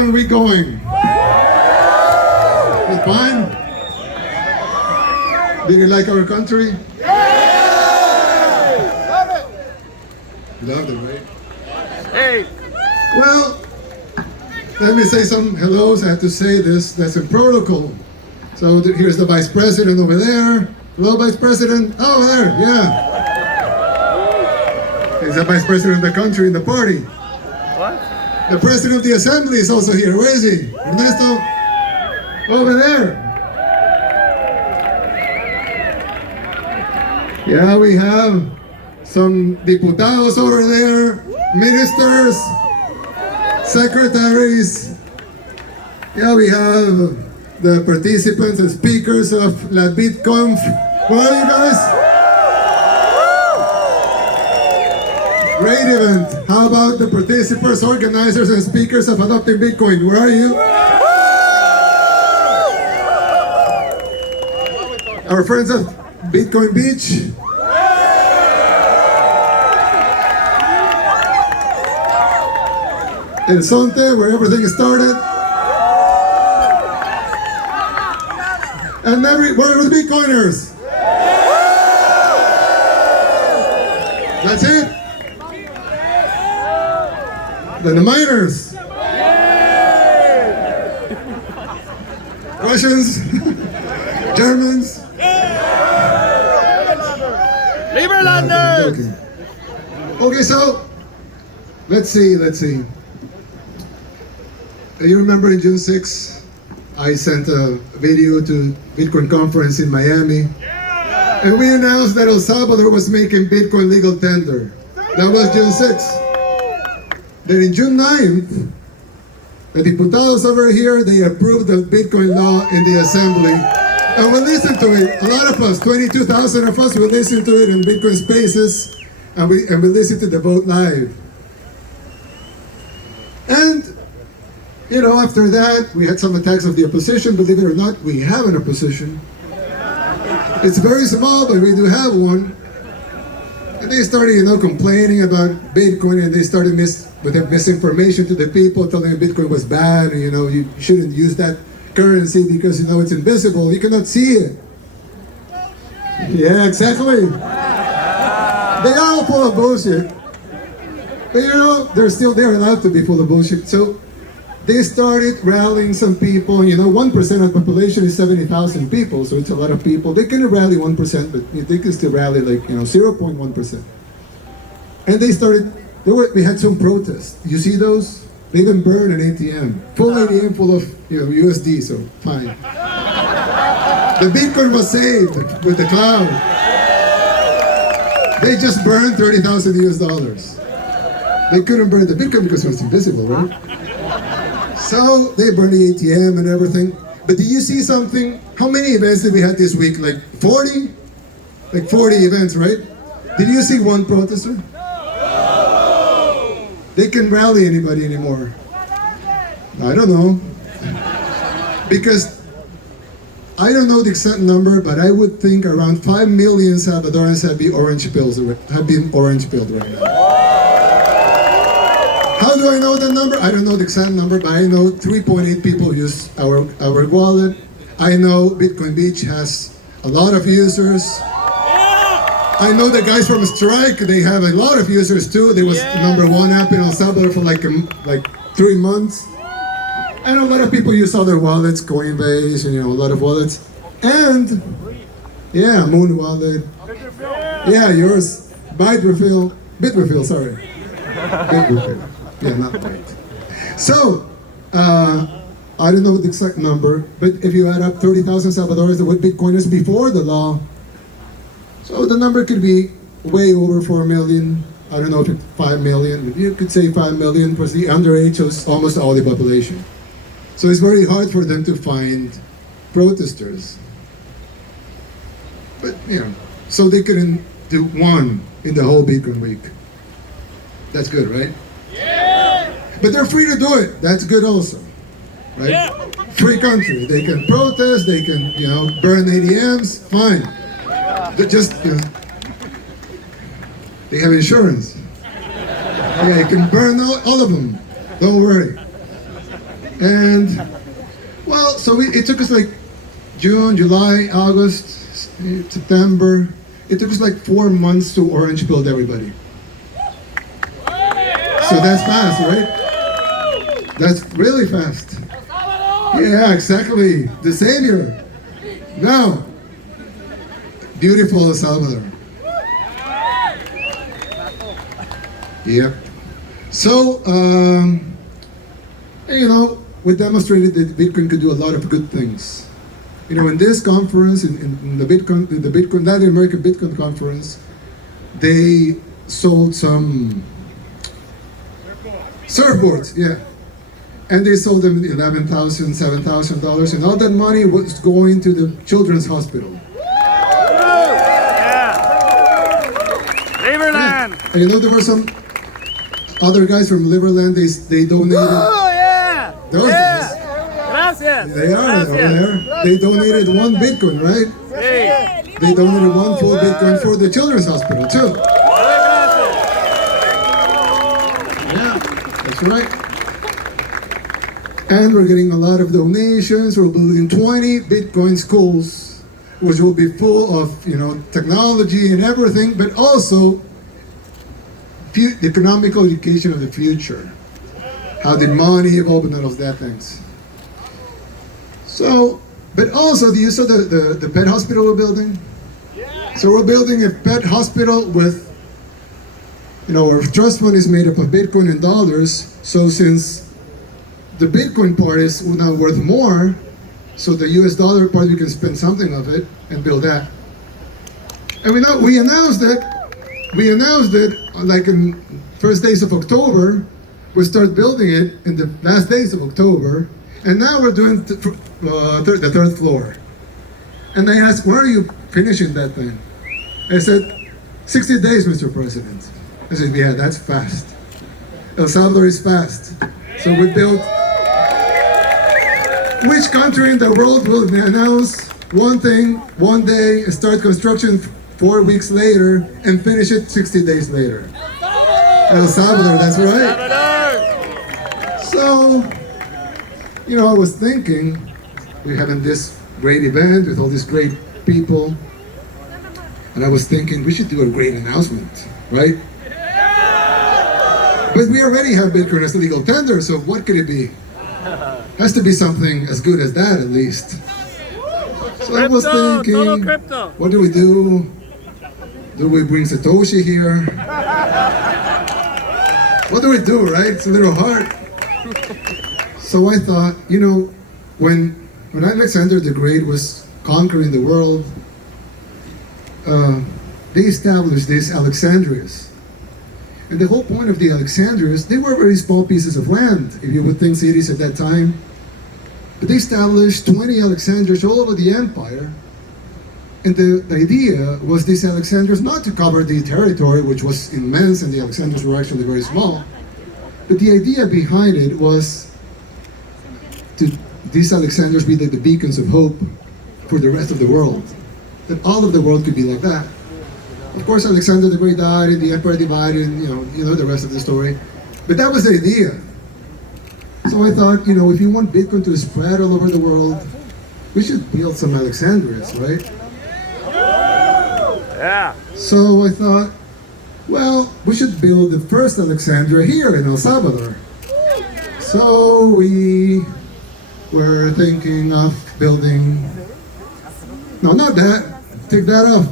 Bitcoin week going? It's fine? Do you like our country? Love it, right? Hey! Well, let me say some hellos. I have to say this. That's a protocol. So here's the Vice President over there. Hello, Vice President. Oh, over there, yeah. He's the Vice President of the country in the party. What? The President of the Assembly is also here. Where is he? Ernesto? Over there. Yeah, we have some diputados over there, ministers, secretaries. Yeah, we have the participants and speakers of La BitConf. Where are you guys? Great event. How about the participants, organizers, and speakers of Adopting Bitcoin? Where are you? Our friends of Bitcoin Beach. El Sonte, where everything started. And where are the Bitcoiners? That's it. Then the miners. Russians. Germans. Liberlanders! Okay, so let's see. You remember in June 6, I sent a video to Bitcoin conference in Miami, and we announced that El Salvador was making Bitcoin legal tender. That was June 6. Then in June 9th, the diputados over here, they approved the Bitcoin law in the Assembly. And we listened to it. A lot of us, 22,000 of us, we listened to it in Bitcoin Spaces, and we listened to the vote live. And, you know, after that, we had some attacks of the opposition. Believe it or not, we have an opposition. It's very small, but we do have one. And they started, you know, complaining about Bitcoin, and they started with misinformation to the people, telling them Bitcoin was bad, and, you know, you shouldn't use that currency because, you know, it's invisible. You cannot see it. Yeah, exactly. They are all full of bullshit. But, you know, they're allowed to be full of bullshit. So they started rallying some people. You know, 1% of the population is 70,000 people, so it's a lot of people. They can rally 1%, but they can still rally like, you know, 0.1%. And they started, we had some protests. You see those? They even burned an ATM. Full ATM full of, you know, USD, so fine. The Bitcoin was saved with the cloud. They just burned $30,000 US. They couldn't burn the Bitcoin because it was invisible, right? So they burned the ATM and everything. But do you see something? How many events did we have this week? Like 40? Like 40 events, right? Did you see one protester? They can rally anybody anymore. I don't know. Because I don't know the exact number, but I would think around 5 million Salvadorans have been orange pilled right now. How do I know the number? I don't know the exact number, but I know 3.8 people use our wallet. I know Bitcoin Beach has a lot of users. I know the guys from Strike, they have a lot of users too. They was #1 app in El Salvador for like 3 months. And a lot of people use other wallets, Coinbase, and, you know, a lot of wallets. And, yeah, Moon Wallet. Yeah, yours. Bitrefill, sorry. Bitrefill. Yeah, not Byte. So, I don't know the exact number, but if you add up 30,000 Salvadorans that were Bitcoiners before the law, so the number could be way over 4 million. I don't know if it's 5 million, but you could say 5 million because the underage is almost all the population. So it's very hard for them to find protesters. But, you know, so they couldn't do one in the whole Bitcoin week. That's good, right? Yeah! But they're free to do it. That's good also, right? Yeah. Free country. They can protest, they can, you know, burn ATMs, fine. They just, you know, they have insurance. Yeah, you can burn all of them. Don't worry. And, well, so it took us like June, July, August, September. It took us like 4 months to orange build everybody. So that's fast, right? That's really fast. Yeah, exactly. The savior. Now, beautiful El Salvador. Yep. So, you know, we demonstrated that Bitcoin could do a lot of good things. You know, in this conference, in the Bitcoin, Latin American Bitcoin conference, they sold some surfboards, yeah. And they sold them $11,000, $7,000, and all that money was going to the children's hospital. Yeah. Liberland. Yeah. And you know, there were some other guys from Liberland, they donated. Oh, yeah. Those Yeah. guys. Gracias. They are over Gracias. there. They donated 1 Bitcoin, right? Hey. They donated 1 full Bitcoin for the children's hospital, too. Yeah, that's right. And we're getting a lot of donations. We're building 20 Bitcoin schools, which will be full of, you know, technology and everything, but also the economical education of the future. How did money evolve and all of that things. So, but also, you saw the pet hospital we're building? So we're building a pet hospital with, you know, our trust fund is made up of Bitcoin and dollars. So since the Bitcoin part is now worth more, so the US dollar part, we can spend something of it and build that. And we announced it like in first days of October. We start building it in the last days of October. And now we're doing the 3rd floor. And they asked, why are you finishing that thing? I said, 60 days, Mr. President. I said, yeah, that's fast. El Salvador is fast. So we built, which country in the world will announce one thing, one day, start construction 4 weeks later, and finish it 60 days later? El Salvador, that's right. So, you know, I was thinking, we're having this great event with all these great people, and I was thinking we should do a great announcement, right? But we already have Bitcoin as a legal tender, so what could it be? Has to be something as good as that, at least. So I was thinking, what do we do? Do we bring Satoshi here? What do we do, right? It's a little hard. So I thought, you know, when Alexander the Great was conquering the world, they established these Alexandrias. And the whole point of the Alexandrias, they were very small pieces of land, if you would think cities at that time. But they established 20 Alexandrias all over the empire. And the idea was these Alexandrias not to cover the territory, which was immense, and the Alexandrias were actually very small. But the idea behind it was to these Alexandrias be like the beacons of hope for the rest of the world. That all of the world could be like that. Of course, Alexander the Great died, and the empire divided, and you know the rest of the story. But that was the idea. So I thought, you know, if you want Bitcoin to spread all over the world, we should build some Alexandrias, right? Yeah. So I thought, well, we should build the first Alexandria here in El Salvador. So we were thinking of building, no, not that, take that off.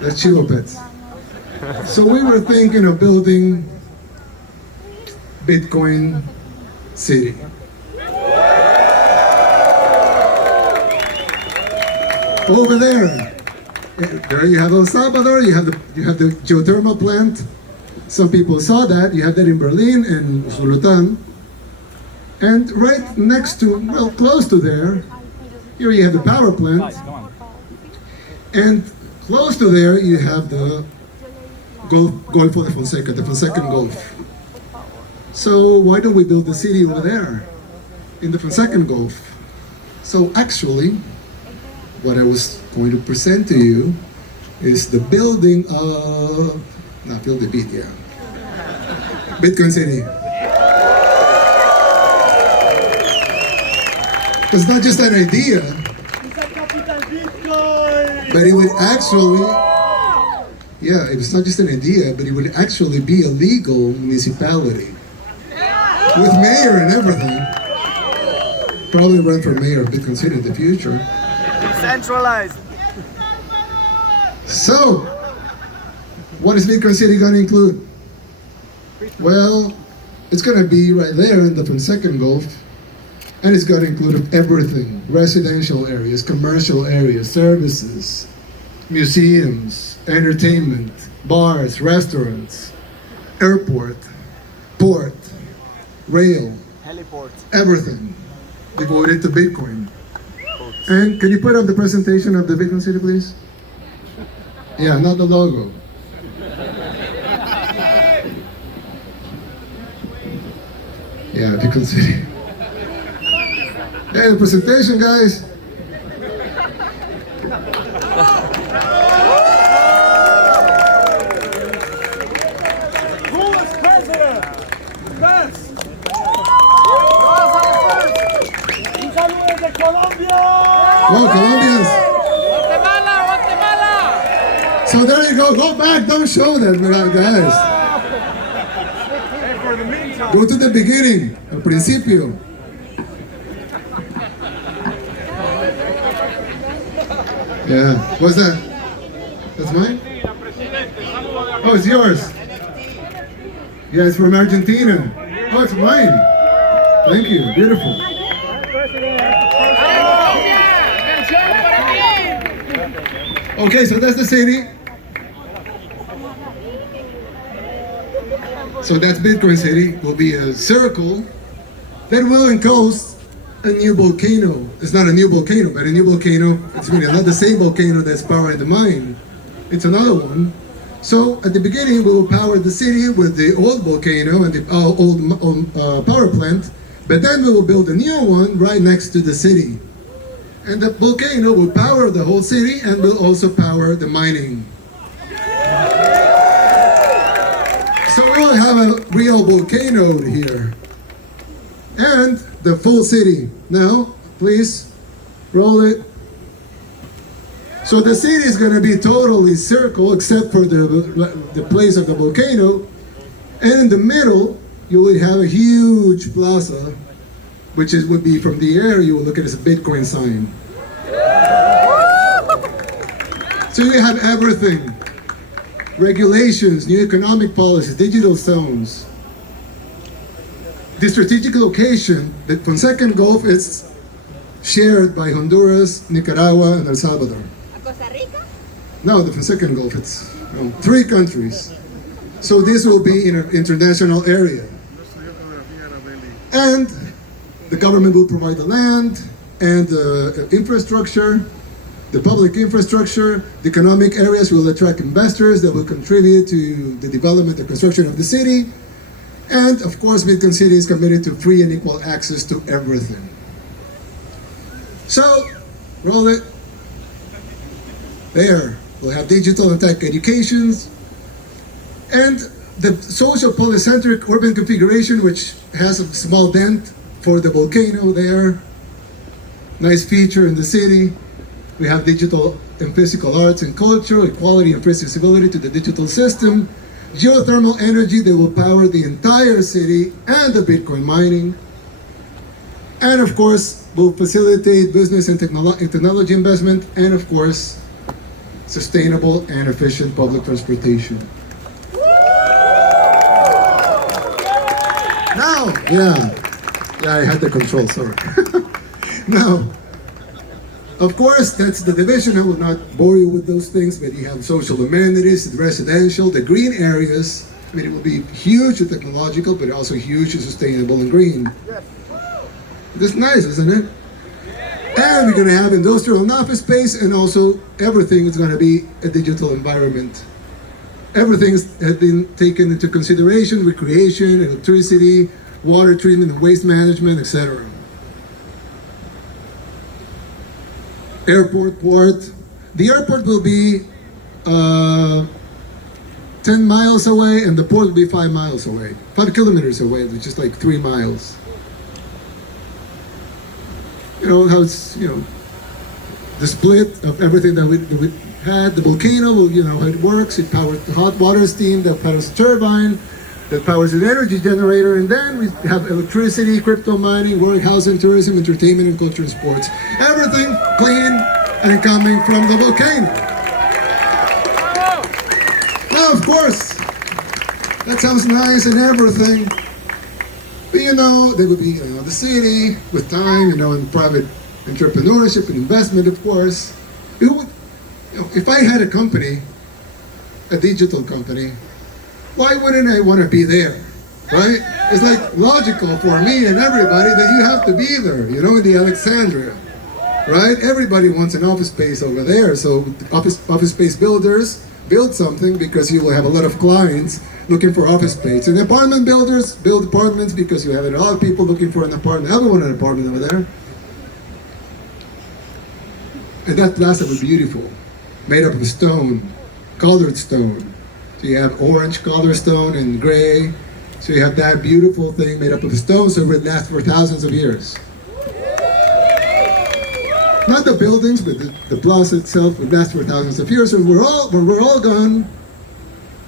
That's Chivo Pets. So we were thinking of building Bitcoin City. Over there you have El Salvador, you have the geothermal plant. Some people saw that. You have that in Berlin and Sultan. And right next to, well, close to there, here you have the power plant. And close to there, you have the Golfo de Fonseca, the Fonsecan Gulf. So why don't we build the city over there, in the Fonsecan Gulf? So actually, what I was going to present to you is the building of, not build the beat, yeah. Bitcoin City. It's not just an idea, but it would actually, yeah, it's not just an idea, but it would actually be a legal municipality with mayor and everything. Probably run for mayor of Bitcoin City in the future. Centralized. So, what is Bitcoin City going to include? Well, it's going to be right there in the Fonseca Gulf, and it's going to include everything: residential areas, commercial areas, services, museums, entertainment, bars, restaurants, airport, port, rail, Heliport. everything devoted to Bitcoin. And can you put up the presentation of the Bitcoin City, please? Yeah, not the logo. Yeah, Bitcoin City. Hey, the presentation, guys. Who is president? First. Un saludo desde Colombia. Whoa, Colombians. Guatemala, Guatemala. So there you go. Go back. Don't show them, guys. And for the meantime, Go to the beginning, al principio. Yeah. What's that? That's mine? Oh, it's yours. Yeah, it's from Argentina. Oh, it's mine. Thank you. Beautiful. Okay, so that's the city. So that's Bitcoin City. Will be a circle that will enclose a new volcano. It's not a new volcano, but a new volcano. It's really not the same volcano that's powering the mine. It's another one. So at the beginning, we will power the city with the old volcano and the old power plant. But then we will build a new one right next to the city. And the volcano will power the whole city and will also power the mining. So we will have a real volcano here. And the full city. Now, please, roll it. So the city is going to be totally circle except for the place of the volcano. And in the middle, you will have a huge plaza, which would be from the air, you will look at it as a Bitcoin sign. So you have everything. Regulations, new economic policies, digital zones. The strategic location, the Fonseca Gulf, is shared by Honduras, Nicaragua, and El Salvador. Costa Rica? No, the Fonseca Gulf, it's 3 countries. So this will be in an international area. And the government will provide the land and the infrastructure, the public infrastructure. The economic areas will attract investors that will contribute to the development and construction of the city. And of course, Bitcoin City is committed to free and equal access to everything. So, roll it. There, we'll have digital and tech educations. And the social polycentric urban configuration, which has a small dent for the volcano there. Nice feature in the city. We have digital and physical arts and culture, equality and accessibility to the digital system. Geothermal energy that will power the entire city and the Bitcoin mining. And of course, will facilitate business and technology investment, and of course, sustainable and efficient public transportation. Now, yeah, I had the control, sorry. Now, of course, that's the division. I will not bore you with those things, but you have social amenities, the residential, the green areas. I mean, it will be huge and technological, but also huge and sustainable and green. It's nice, isn't it? And we're going to have industrial and office space, and also everything is going to be a digital environment. Everything has been taken into consideration: recreation, electricity, water treatment, and waste management, etc. Airport, port. The airport will be 10 miles away, and the port will be 5 miles away. 5 kilometers away, which is like 3 miles. how it's, the split of everything that we had. The volcano, how it works. It powers the hot water steam that powers the turbine, that powers an energy generator, and then we have electricity, crypto mining, work, housing, tourism, entertainment, and culture and sports. Everything clean and coming from the volcano. Now, of course, that sounds nice and everything, but there would be the city with time, and private entrepreneurship and investment, of course. It would, if I had a company, a digital company, why wouldn't I want to be there, right? It's like logical for me and everybody that you have to be there, in the Alexandria, right? Everybody wants an office space over there, so office space builders build something because you will have a lot of clients looking for office space. And apartment builders build apartments because you have a lot of people looking for an apartment. I would want an apartment over there. And that plaza was beautiful, made up of stone, colored stone. So you have orange color stone and gray. So you have that beautiful thing made up of stone, so it would last for thousands of years. Not the buildings, but the plaza itself would last for thousands of years. And when we're all gone,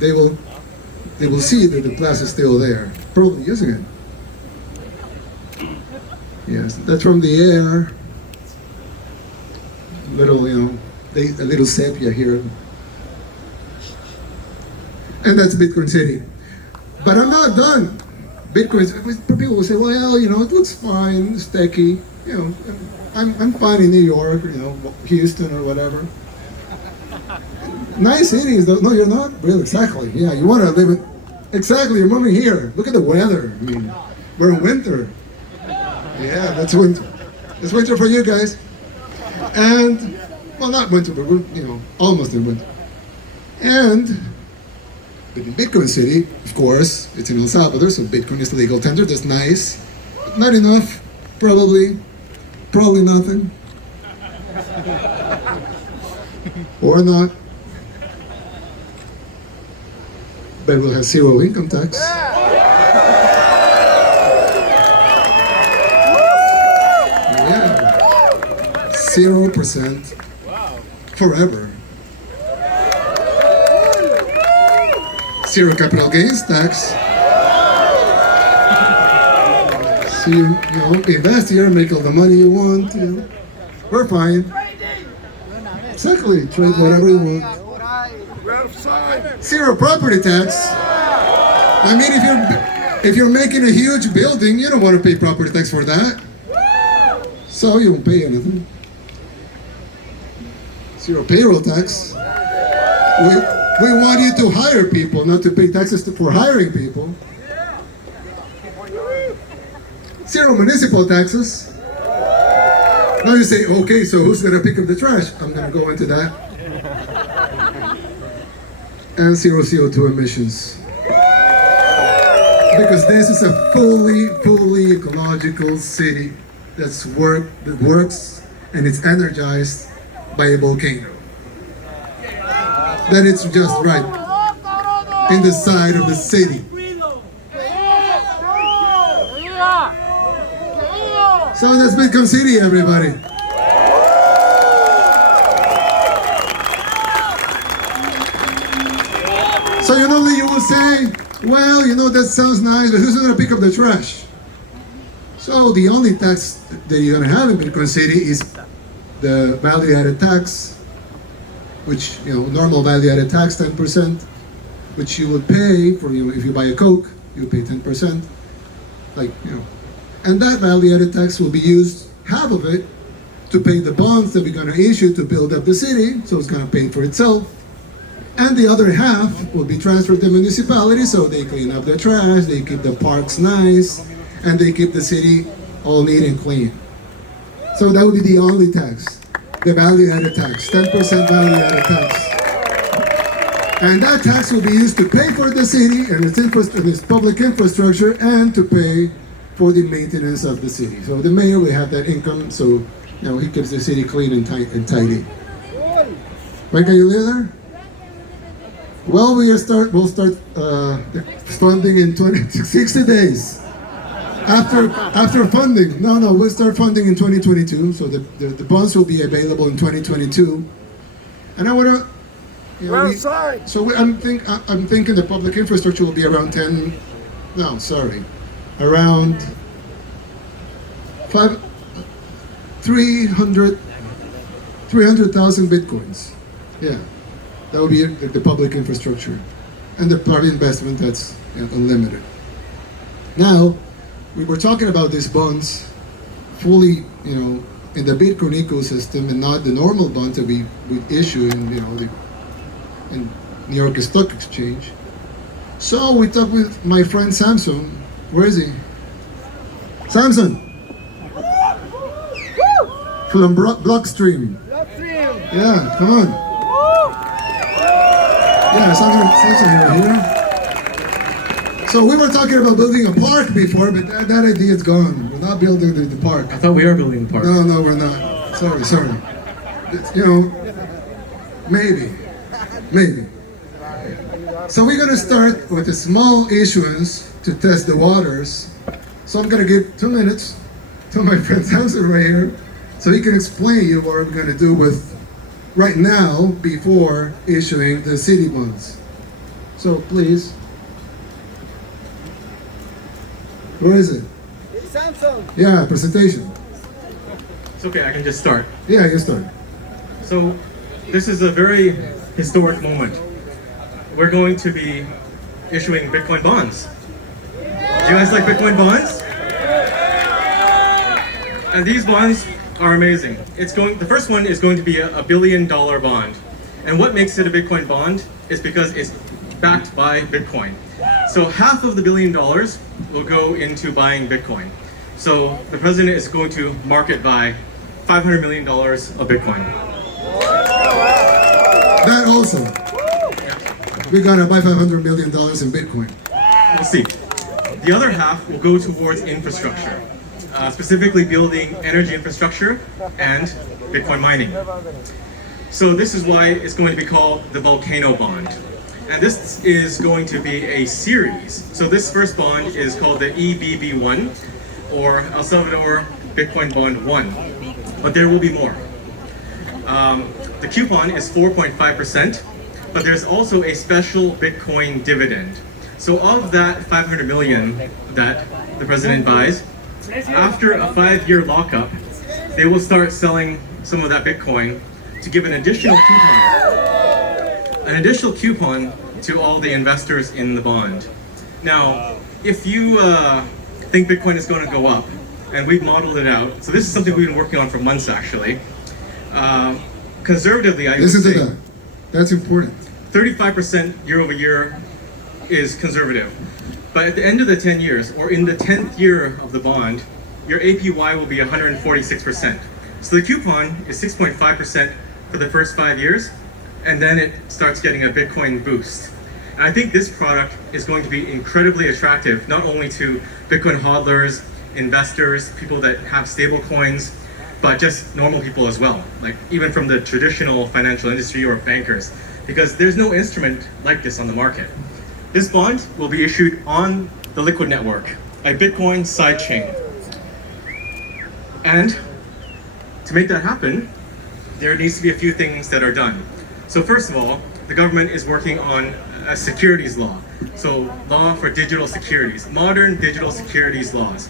they will see that the plaza is still there, probably using it. Yes, that's from the air. A little sepia here. And that's Bitcoin City. But I'm not done. Bitcoin, people will say, well, it looks fine, it's techy. I'm fine in New York, Houston or whatever. Nice cities, though. No, you're not? Really, exactly. Yeah, you want to live in... Exactly, you're moving here. Look at the weather. I mean, we're in winter. Yeah, that's winter. It's winter for you guys. And, well, not winter, but we're, almost in winter. But in Bitcoin City, of course, it's in El Salvador, so Bitcoin is legal tender. That's nice. Not enough, probably. Probably nothing. Or not. But we'll have zero income tax. Yeah. 0% forever. Zero capital gains tax. So you invest here, make all the money you want. We're fine. Exactly, trade whatever you want. Zero property tax. I mean, if you're making a huge building, you don't want to pay property tax for that. So you won't pay anything. Zero payroll tax. We want you to hire people, not to pay taxes for hiring people. Zero municipal taxes. Now you say, okay, so who's going to pick up the trash? I'm going to go into that. And zero CO2 emissions. Because this is a fully ecological city that works and it's energized by a volcano. That it's just right in the side of the city. So that's Bitcoin City, everybody. So that you will say, well, that sounds nice, but who's going to pick up the trash? So the only tax that you're going to have in Bitcoin City is the value-added tax, which, normal value-added tax, 10%, which you would pay for, if you buy a Coke, you pay 10%, and that value-added tax will be used, half of it, to pay the bonds that we're going to issue to build up the city, so it's going to pay for itself. And the other half will be transferred to municipalities, so they clean up the trash, they keep the parks nice, and they keep the city all neat and clean. So that would be the only tax, the value-added tax, 10% value-added tax. And that tax will be used to pay for the city and its public infrastructure, and to pay for the maintenance of the city. So the mayor will have that income, so he keeps the city clean and tidy. When can you live there? Well, we'll start funding in 60 days. After funding, no, we'll start funding in 2022. So the bonds will be available in 2022. And I want to, We're outside. so I'm thinking the public infrastructure will be around around 300,000 bitcoins. Yeah, that will be the public infrastructure, and the private investment that's unlimited. Now, we were talking about these bonds fully, in the Bitcoin ecosystem, and not the normal bonds that we would issue in, in New York Stock Exchange. So we talked with my friend Samson. Where is he? Samson from Blockstream. Yeah, come on. Yeah, Samson over here. So we were talking about building a park before, but that idea is gone. We're not building the park. I thought we were building the park. No, we're not. Sorry. Maybe. So we're gonna start with a small issuance to test the waters. So I'm gonna give 2 minutes to my friend Samson right here, so he can explain you what we're gonna do with right now before issuing the city bonds. So please. Where is it? Samsung. Yeah, presentation. It's okay, I can just start. Yeah, you start. So, this is a very historic moment. We're going to be issuing Bitcoin bonds. Do you guys like Bitcoin bonds? And these bonds are amazing. The first one is going to be a $1 billion bond. And what makes it a Bitcoin bond is because it's backed by Bitcoin. So half of the $1 billion will go into buying Bitcoin. So the president is going to market buy $500 million of Bitcoin. That also. We gotta buy $500 million in Bitcoin. We'll see. The other half will go towards infrastructure, specifically building energy infrastructure and Bitcoin mining. So this is why it's going to be called the Volcano Bond. And this is going to be a series. So this first bond is called the EBB1, or El Salvador Bitcoin Bond 1. But there will be more. The coupon is 4.5%, but there's also a special Bitcoin dividend. So of that 500 million that the president buys, after a 5-year lockup, they will start selling some of that Bitcoin to give an additional coupon to all the investors in the bond. Now, if you think Bitcoin is going to go up, and we've modeled it out, so this is something we've been working on for months actually. Conservatively, I would say Listen to that. That's important. 35% year over year is conservative. But at the end of the 10 years, or in the 10th year of the bond, your APY will be 146%. So the coupon is 6.5% for the first 5 years, and then it starts getting a Bitcoin boost. And I think this product is going to be incredibly attractive, not only to Bitcoin hodlers, investors, people that have stable coins, but just normal people as well, like even from the traditional financial industry or bankers, because there's no instrument like this on the market. This bond will be issued on the Liquid network, a Bitcoin sidechain. And to make that happen, there needs to be a few things that are done. So first of all, the government is working on a securities law. So law for digital securities, modern digital securities laws.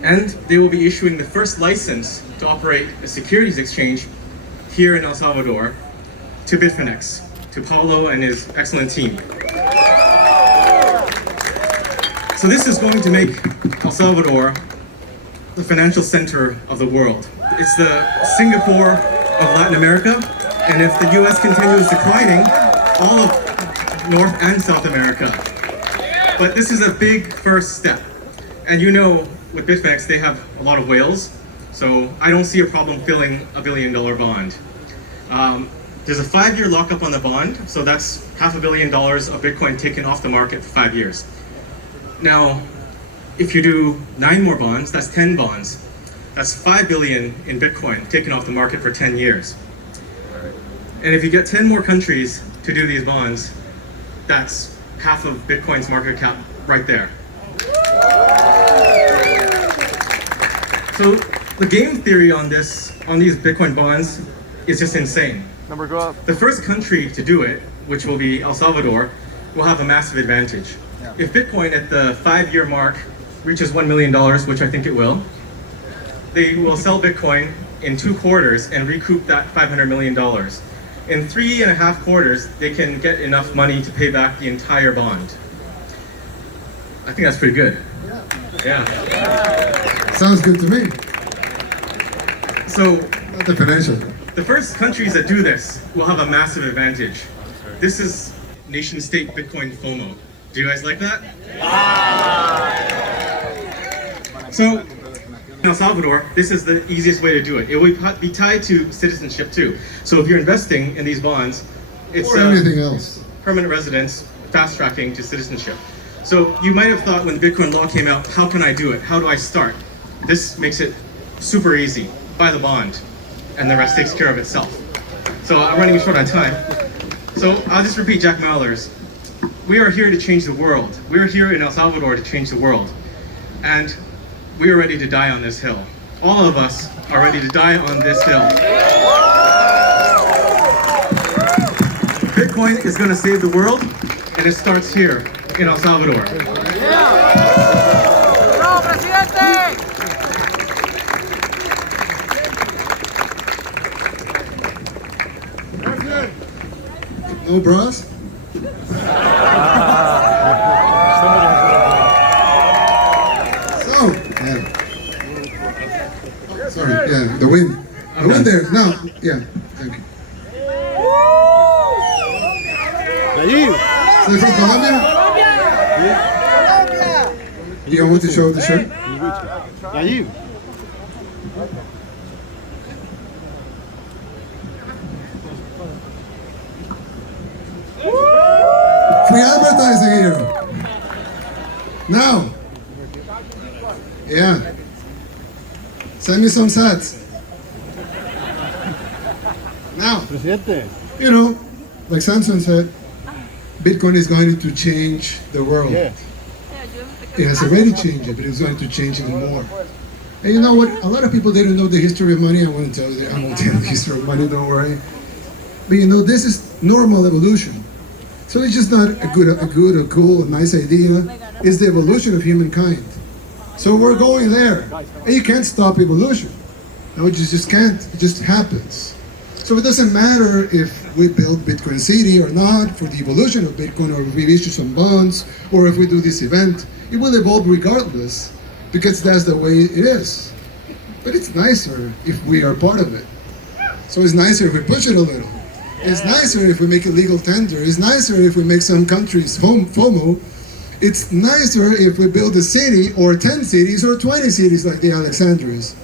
And they will be issuing the first license to operate a securities exchange here in El Salvador to Bitfinex, to Paulo and his excellent team. So this is going to make El Salvador the financial center of the world. It's the Singapore of Latin America, and if the US continues declining, all of North and South America. But this is a big first step. And with Bitfinex, they have a lot of whales, so I don't see a problem filling a $1 billion bond. There's a 5-year lockup on the bond, so that's $500 million of Bitcoin taken off the market for 5 years. Now, if you do 9 more bonds, that's 10 bonds. That's 5 billion in Bitcoin taken off the market for 10 years. And if you get 10 more countries to do these bonds, that's half of Bitcoin's market cap right there. So the game theory on these Bitcoin bonds is just insane. Number go up. The first country to do it, which will be El Salvador, will have a massive advantage. If Bitcoin at the 5-year mark reaches $1 million, which I think it will, they will sell Bitcoin in 2 quarters and recoup that $500 million. In 3.5 quarters, they can get enough money to pay back the entire bond. I think that's pretty good. Yeah. Sounds good to me. So Not the financial. the first countries that do this will have a massive advantage. This is nation-state Bitcoin FOMO. Do you guys like that? So in El Salvador, this is the easiest way to do it. It will be tied to citizenship too. So if you're investing in these bonds, it's Or anything else. permanent residence, fast tracking to citizenship. So you might have thought when the Bitcoin law came out, how can I do it? How do I start? This makes it super easy. Buy the bond, and the rest takes care of itself. So I'm running short on time. So I'll just repeat Jack Mallers. We are here to change the world. We're here in El Salvador to change the world. And we are ready to die on this hill. All of us are ready to die on this hill. Bitcoin is going to save the world, and it starts here in El Salvador. ¡Bravo, presidente! No bras? So, yeah. Sorry, yeah, the wind. The wind there. No, yeah, thank you. Nayib. So you're from Colombia? Do you want to show the shirt? Nayib. Free advertising here. Now. Yeah. Send me some sats. Now, Presidente. you know, like Samson said, Bitcoin is going to change the world. Yeah. It has already changed it, but it's going to change even more. And you know what? A lot of people didn't know the history of money. I won't tell you. I won't tell you the history of money. Don't worry. But you know, this is normal evolution. So it's just not a good, a cool, a nice idea. It's the evolution of humankind. So we're going there, and you can't stop evolution. No, you just can't. It just happens. So it doesn't matter if we build Bitcoin City or not for the evolution of Bitcoin, or if we issue some bonds, or if we do this event. It will evolve regardless, because that's the way it is. But it's nicer if we are part of it. So it's nicer if we push it a little. It's nicer if we make it legal tender. It's nicer if we make some countries FOMO. It's nicer if we build a city or 10 cities or 20 cities like the Alexandrias.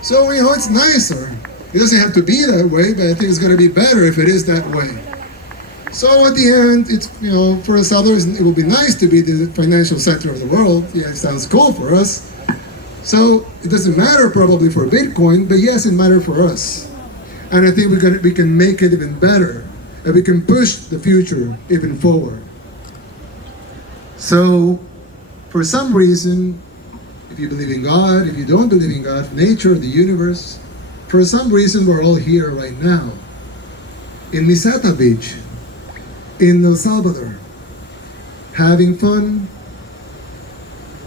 So, you know, it's nicer. It doesn't have to be that way, but I think it's going to be better if it is that way. So at the end, it's, you know, for El Salvador, it will be nice to be the financial center of the world. Yeah, it sounds cool for us. So it doesn't matter probably for Bitcoin, but yes, it matters for us. And I think we can make it even better, and we can push the future even forward. So, for some reason, if you believe in God, if you don't believe in God, nature, the universe, for some reason we're all here right now, in Misata Beach, in El Salvador, having fun,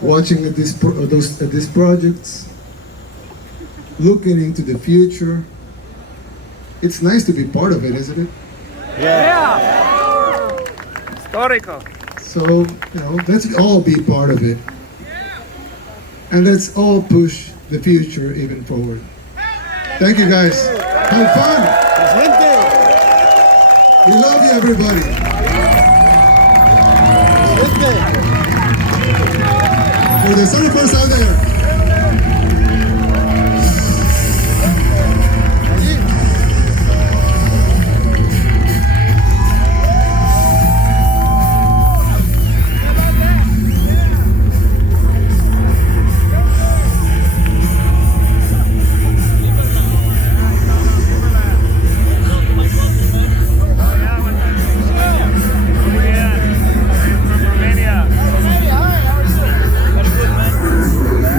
watching at these projects, looking into the future. It's nice to be part of it, isn't it? Yeah. Histórico. So, you know, let's all be part of it. And let's all push the future even forward. Thank you guys. Have fun. Presidente. We love you, everybody. Presidente. For the surfers out there.